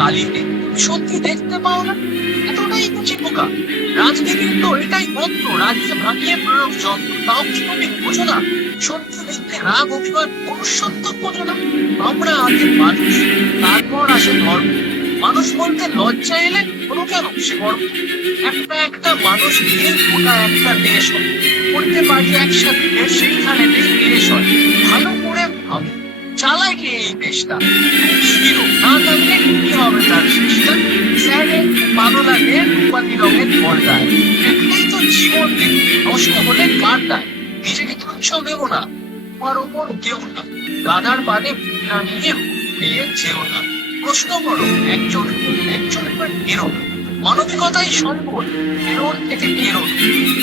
কালিতে সত্যি দেখতে পাও না? এতটাই কুচি পোকা। রাজনীতির তো এটাই মন্ত্র, রাজ্য ভাঙিয়ে প্রয়োগ যন্ত্র। তাও কি তুমি বোঝো না? সত্যি দেখতে রাগ, অভিমান, মনুষ্যত্ব বোঝো না? আমরা আগে মানুষ, তারপর আসে ধর্ম। মানুষ বলতে লজ্জা এলে কোনো কেন সে গর্ব? একটা একটা মানুষ নিয়ে গোটা একটা দেশ হয়। করতে পারি একসাথে দেশ, সেইখানে দেশ হয়। ভালো করে ভাবো, চালায় কে এই দেশটা? হিরো না থাকলে কি হবে তার শেষটা? স্যার ভালো লাগে রূপালী রঙের পর্দায়, দেখলেই তো জীবন দেখতে নষ্ট হলে কার দায়? নিজেকে তুচ্ছ দেবো না, তোমার ওপর কেউ না। গাধার বাদে না নিয়ে পেয়ে যেও না। প্রশ্ন করো একজন একজন এরো। মানবিকতাই সম্পদ, এরোর থেকে এরো।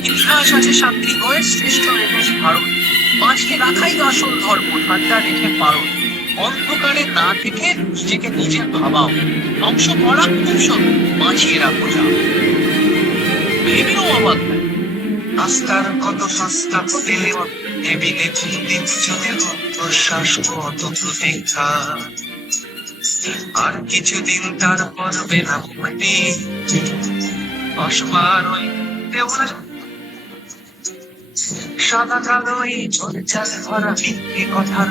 ইতিহাস আছে সাক্ষী হয়ে শ্রেষ্ঠ রেখেছে ভারত। বাঁচিয়ে রাখাই আসল ধর্ম, ঠান্ডা রেখে পারো। অন্ধকারে না থেকে নিজেকে নিজে ভাবাও। ধ্বংস করা খুব সহজ, বাঁচিয়ে রাখো যা। ভেবেও অবাক হয়। রাস্তার কত সস্তা পেলে টেবিলে দিন চলে প্রশ্বাস কত প্রতীক্ষা। আর কিছুদিন তারপর বেলা মাটি অসবার ওই দেওয়াল, সাদা কালো এই ঝোলঝাল ভরা মিথ্যে কথার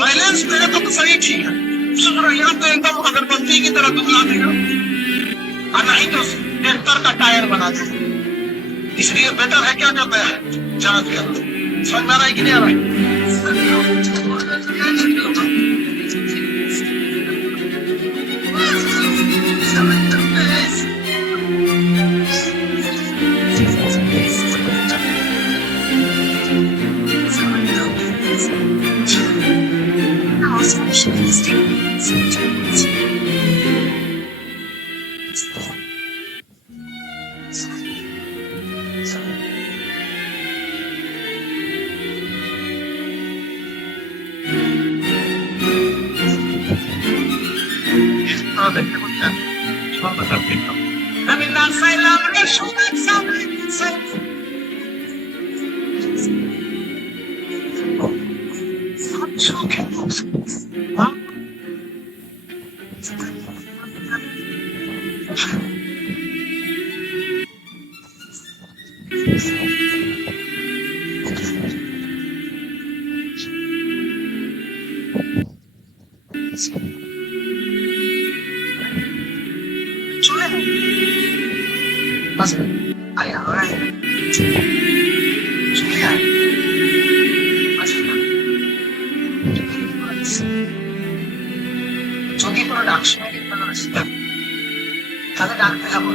वायलेंस मेरे को तो सही ठीक है, यहाँ तो एकदम अगरबत्ती की तरह दुबला देगा और नहीं तो ट्रैक्टर का टायर बना देगा। इसलिए बेटर है क्या करते हैं, जांच कर लो। समझ में आ रहा है कि नहीं आ रहा है? আমি না চাইলাম রে সোনার সামনে চলে আরে আমরা চলে আয়। যদি কোনো ডাক শুনে তাহলে ডাকতে যাবো।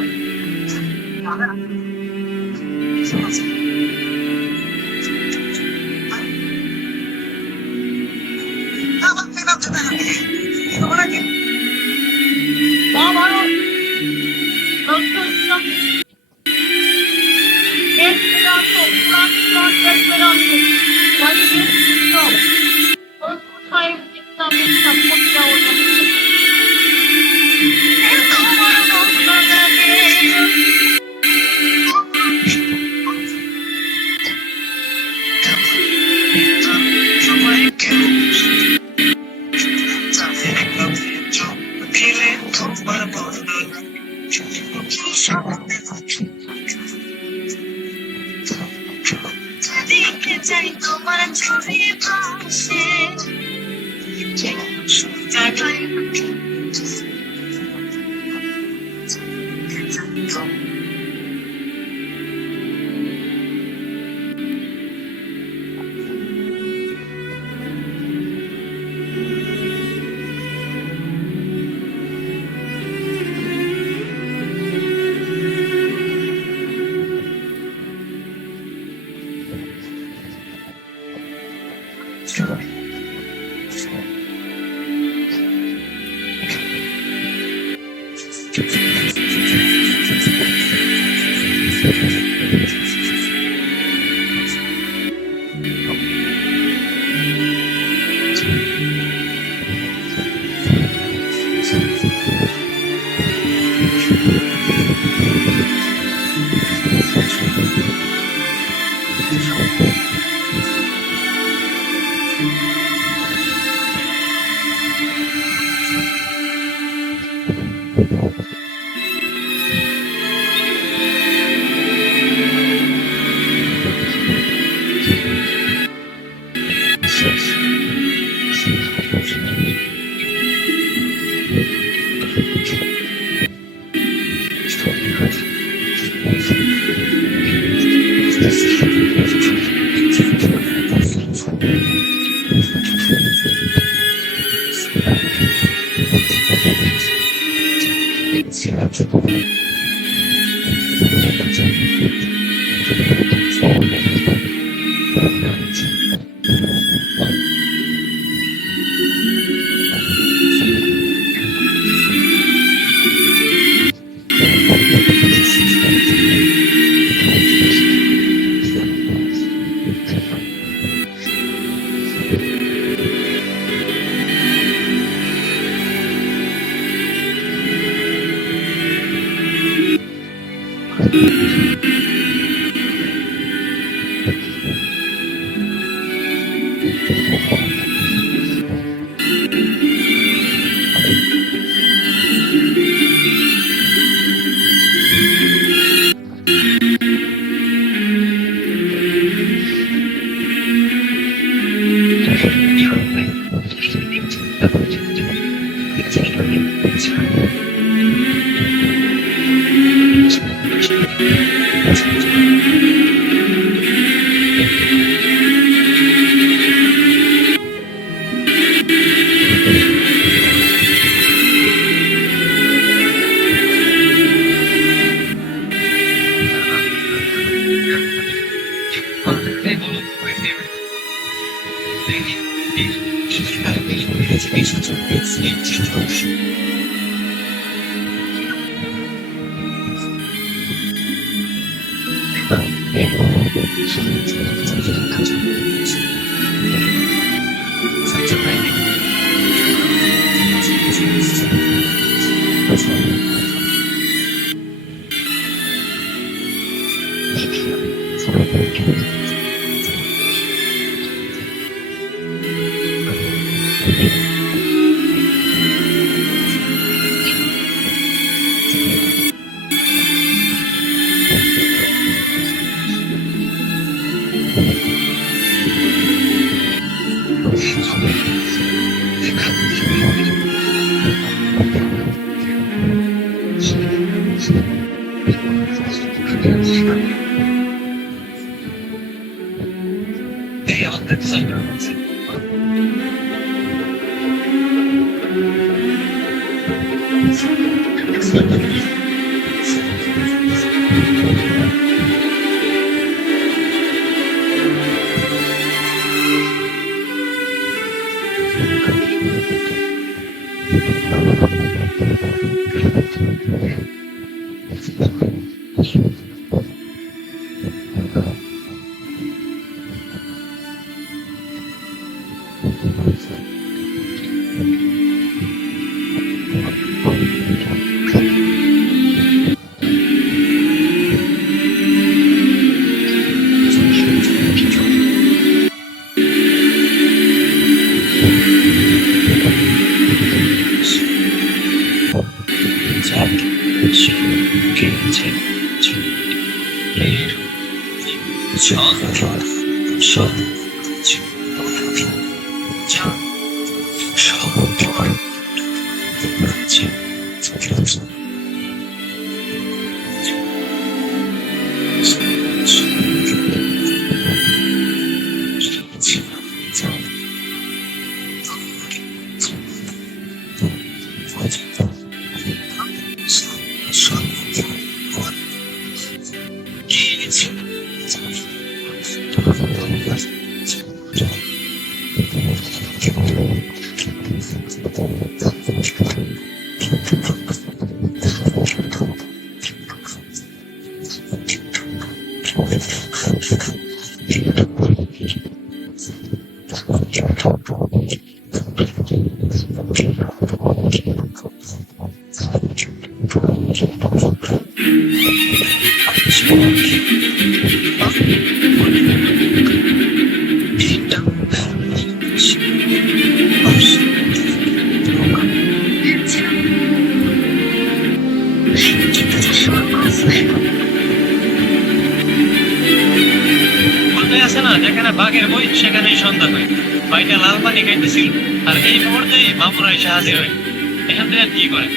তোমার ছবি পাশে ছিল, আর এই মুহূর্তেই বাবুরা এসে হাজির হয়। এখান থেকে আর কি করে?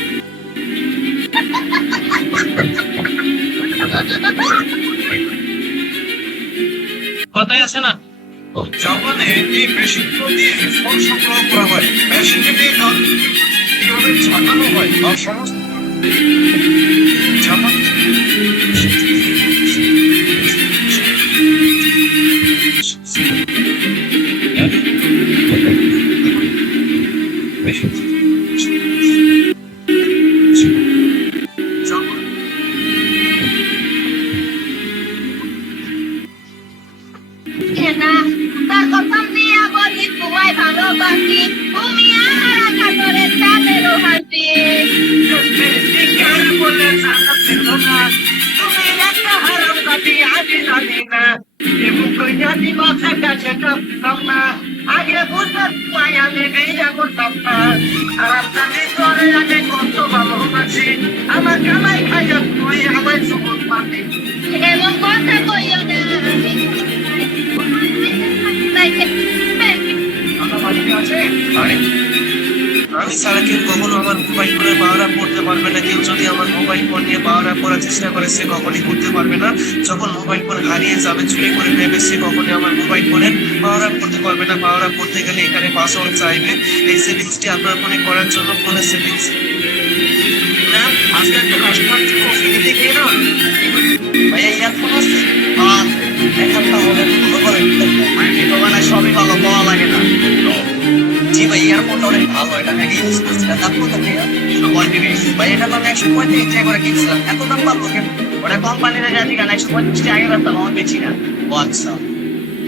কথাই আছে না, জাপানে এই মেশিনগুলো দিয়ে ফল সংগ্রহ করা হয়। মেশিনকে দিয়ে ধান কিভাবে ছাটানো হয় বা সমস্ত জাপান তার কথা দিয়া বলি তোমায় ভালোবাসি, তুমি আমার আশা করে তাদেরও হাসি। বলে জানা ছিল না, তুমি একটা হারাম কাটি আগে জানি না, এবং কইয়াছি বাসার কাছে কাঁদতাম না, আগে বুঝতে পাই আমি বিয়ে করতাম না, হারাম কাটি করে আগে কত ভালোবাসি, আমার কামাই খাইয়া তুই আমায় সুখ পাবি। এমন কথা কইও না, আমি ছাড়া কেউ কখনো আমার মোবাইল ফোনে পাওয়ার আপ করতে পারবে না। কেউ যদি আমার মোবাইল ফোন নিয়ে পাওয়ার আপ করার চেষ্টা করে সে কখনই করতে পারবে না। যখন মোবাইল ফোন হারিয়ে যাবে, চুরি করে নেবে, সে কখনই আমার মোবাইল ফোনের পাওয়ার আপ করতে পারবে না। পাওয়ার আপ করতে গেলে এখানে পাসওয়ার্ড চাইবে। এই সেটিংসটি আপনার ফোনে করার জন্য ফোনের সেটিংস আজকে একটা কাস্টমার ফিরে দেখে না ভাইয়া ইয়ারফোন আছে এখানটা হলে ভালো করে দোকানে সবই ভালো পাওয়া লাগে না। জি ভাই ইয়ারফোনটা অনেক ভালো, এটা আগে ইউজ করছি। দাম কত ভাইয়া? 135 ভাই। এটা তো আমি 135 টাকা করে কিনছিলাম, এত দাম পাবো কেন? ওটা কোম্পানির জানি কেন 135 টাকা আগে রাখতাম, আমার বেশি না। আচ্ছা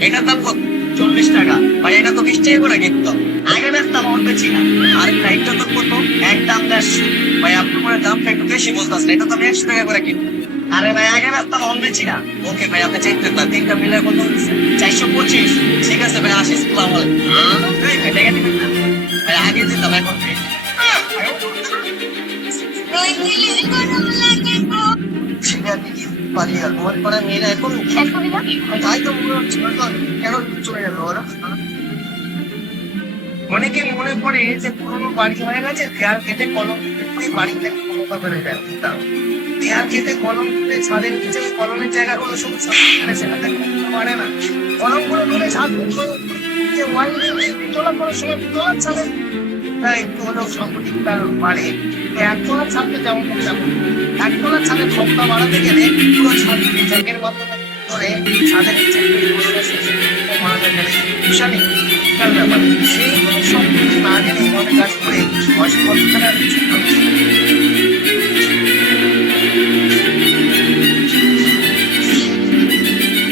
এটার দাম কত? 40 টাকা ভাই। এটা তো 20 টাকা করে কিনতাম, আগে রাখতাম, আমার বেশি না। আর এটা তো কত? একদম 150 ভাই। আপনি মনে দামটা একটু বেশি বলতেছেন, এটা তো আমি 100 টাকা করে কিনতাম। আরে ভাই আগে রাখতাম, অন বেশি না। ওকে ভাই আপনি চাইতেন না, তিনটা মিলে কত হচ্ছে? 425। ঠিক আছে ভাই, আসি। আসসালামু আলাইকুম। ভাই টাকা দিবেন না ভাই? আগে দিতাম, এখন নেই। অনেকে মনে করে যে পুরোনো বাড়ি হয়ে গেছে, দেয়াল কেটে কলম বাড়িতে করে দেয়। দেয়াল কেটে কলম তুলে ছাদের নিচে কলমের জায়গাগুলো সব সেখানে পারে না। কলমগুলো তুলে ছাদ তোলা করার সময় তোলার ছাদে কোনো সম্পত্তি তার বাড়ে। একতলার ছাদে যেমন একতলার ছাদে ক্ষমতা বাড়াতে গেলে পুরো ছাদ জ্যাকের মতো করে ছাদের নিচে মারা গেলে বিশালী ব্যাপার। সেইগুলো সম্পত্তি না জেনে মনে কাজ করে অসম্পত্তিটা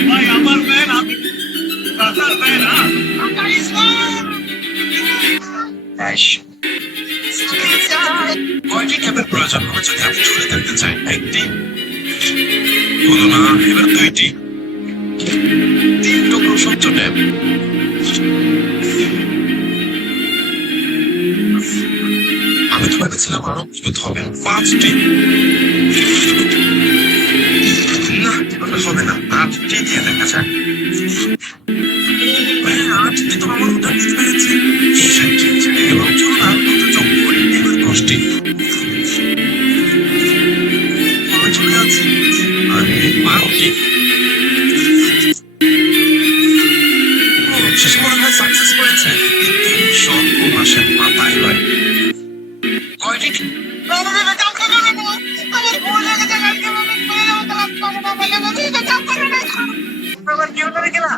ভাই আমার ব্যান, আমি রাজার ব্যান। কয়টি ট্যাবের প্রয়োজন হবে যদি আপনি চলে থাকতে চাই? একটি হলো না, এবার দুইটি, 3 টুকরো সহ্য ট্যাব। আমি তো ভেবেছিলাম আরো বিপদ হবে। 5টি না, এভাবে হবে না। 8টি দিয়ে দেখা যায়। 8টি তো আমার উত্তর দিতে পেরেছে। 7টি ছেড়ে গেল, চলুন আর দুটো যোগ করি। এবার 10টি চলে যাচ্ছে। আরে 12টি শেষ মনে হয় সাকসেস করেছে, কিন্তু সব মাসের মাথায় হয়। কয়টি কেউ ধরে গেলা